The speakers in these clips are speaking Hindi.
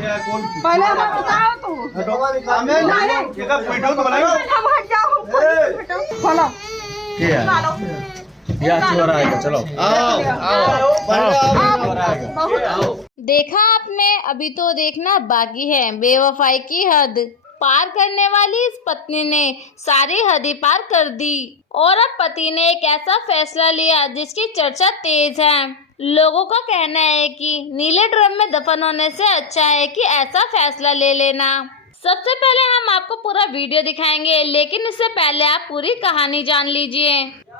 पहले हमें बताओ तू। चलो देखा आपने, अभी तो देखना बाकी है बेवफाई की हद। पार करने वाली इस पत्नी ने सारी हदें पार कर दी और अब पति ने एक ऐसा फैसला लिया जिसकी चर्चा तेज है। लोगों का कहना है कि नीले ड्रम में दफन होने से अच्छा है कि ऐसा फैसला ले लेना। सबसे पहले हम आपको पूरा वीडियो दिखाएंगे, लेकिन इससे पहले आप पूरी कहानी जान लीजिए।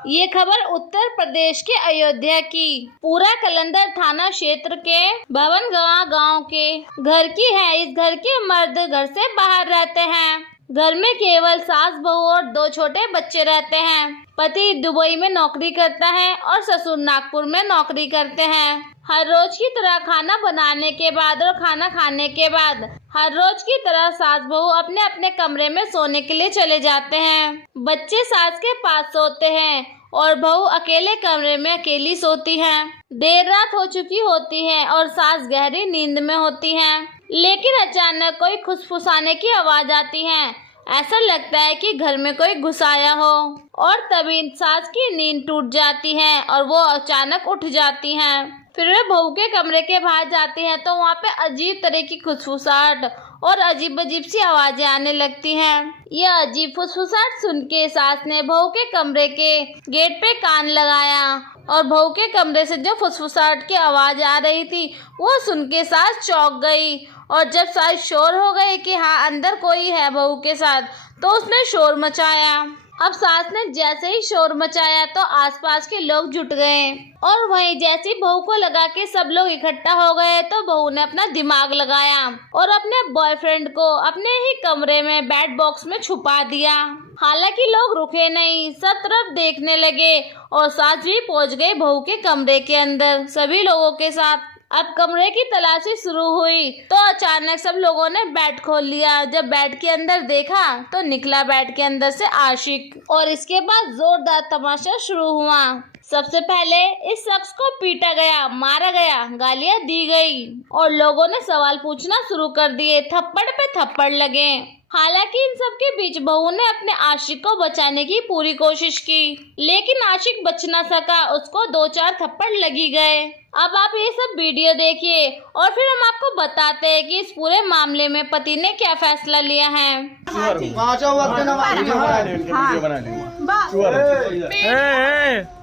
ये खबर उत्तर प्रदेश के अयोध्या की पूरा कलंदर थाना क्षेत्र के भवनगवा गांव के घर की है। इस घर के मर्द घर से बाहर रहते हैं। घर में केवल सास बहू और 2 छोटे बच्चे रहते हैं। पति दुबई में नौकरी करता है और ससुर नागपुर में नौकरी करते हैं। हर रोज की तरह खाना बनाने के बाद और खाना खाने के बाद हर रोज की तरह सास बहू अपने अपने कमरे में सोने के लिए चले जाते हैं। बच्चे सास के पास सोते हैं और बहू अकेले कमरे में अकेली सोती है। देर रात हो चुकी होती है और सास गहरी नींद में होती है, लेकिन अचानक कोई फुसफुसाने की आवाज आती है। ऐसा लगता है कि घर में कोई घुस आया हो और तभी सास की नींद टूट जाती है और वो अचानक उठ जाती हैं। फिर वे बहू के कमरे के बाहर जाती हैं तो वहाँ पे अजीब तरह की फुसफुसाहट और अजीब अजीब सी आवाजें आने लगती हैं। यह अजीब फुसफुसाहट सुन के सास ने बहू के कमरे के गेट पे कान लगाया और बहू के कमरे से जो फुसफुसाहट की आवाज आ रही थी वो सुन के सास चौंक गई। और जब सास श्योर हो गई कि हाँ अंदर कोई है बहू के साथ, तो उसने शोर मचाया। अब सास ने जैसे ही शोर मचाया तो आसपास के लोग जुट गए और वहीं जैसी बहू को लगा कि सब लोग इकट्ठा हो गए तो बहू ने अपना दिमाग लगाया और अपने बॉयफ्रेंड को अपने ही कमरे में बेड बॉक्स में छुपा दिया। हालांकि लोग रुके नहीं, सब तरफ देखने लगे और सास भी पहुंच गई बहू के कमरे के अंदर सभी लोगों के साथ। अब कमरे की तलाशी शुरू हुई तो अचानक सब लोगों ने बेड खोल लिया। जब बेड के अंदर देखा तो निकला बेड के अंदर से आशिक और इसके बाद जोरदार तमाशा शुरू हुआ। सबसे पहले इस शख्स को पीटा गया, मारा गया, गालियां दी गई और लोगों ने सवाल पूछना शुरू कर दिए। थप्पड़ पे थप्पड़ लगे। हालांकि इन सब के बीच बहू ने अपने आशिक को बचाने की पूरी कोशिश की, लेकिन आशिक बच न सका, उसको 2-4 थप्पड़ लगी गए। अब आप ये सब वीडियो देखिए और फिर हम आपको बताते हैं कि इस पूरे मामले में पति ने क्या फैसला लिया है।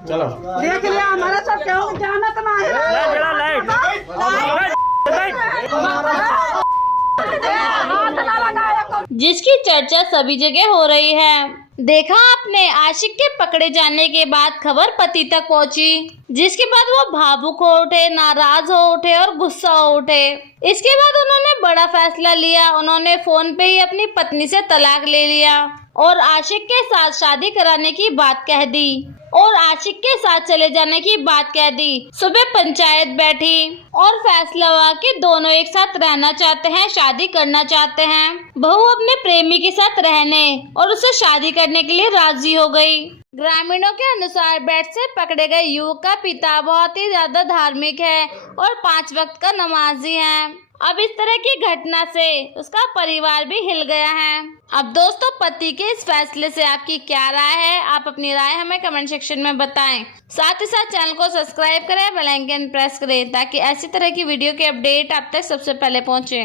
चलो देख लिया हमारा सब क्यों जाना तो जिसकी चर्चा सभी जगह हो रही है। देखा आपने, आशिक के पकड़े जाने के बाद खबर पति तक पहुंची, जिसके बाद वो भावुक हो उठे, नाराज हो उठे और गुस्सा हो उठे। इसके बाद उन्होंने बड़ा फैसला लिया। उन्होंने फोन पे ही अपनी पत्नी से तलाक ले लिया और आशिक के साथ शादी कराने की बात कह दी और आशिक के साथ चले जाने की बात कह दी। सुबह पंचायत बैठी और फैसला हुआ कि दोनों एक साथ रहना चाहते हैं, शादी करना चाहते हैं। बहू अपने प्रेमी के साथ रहने और उससे शादी करने के लिए राजी हो गई। ग्रामीणों के अनुसार बेड से पकड़े गए युवक का पिता बहुत ही ज्यादा धार्मिक है और 5 वक्त का नमाजी है। अब इस तरह की घटना से उसका परिवार भी हिल गया है। अब दोस्तों, पति के इस फैसले से आपकी क्या राय है? आप अपनी राय हमें कमेंट सेक्शन में बताएं। साथ ही साथ चैनल को सब्सक्राइब करें, बेल आइकन प्रेस करें ताकि ऐसी तरह की वीडियो के अपडेट आप तक सबसे पहले पहुंचे।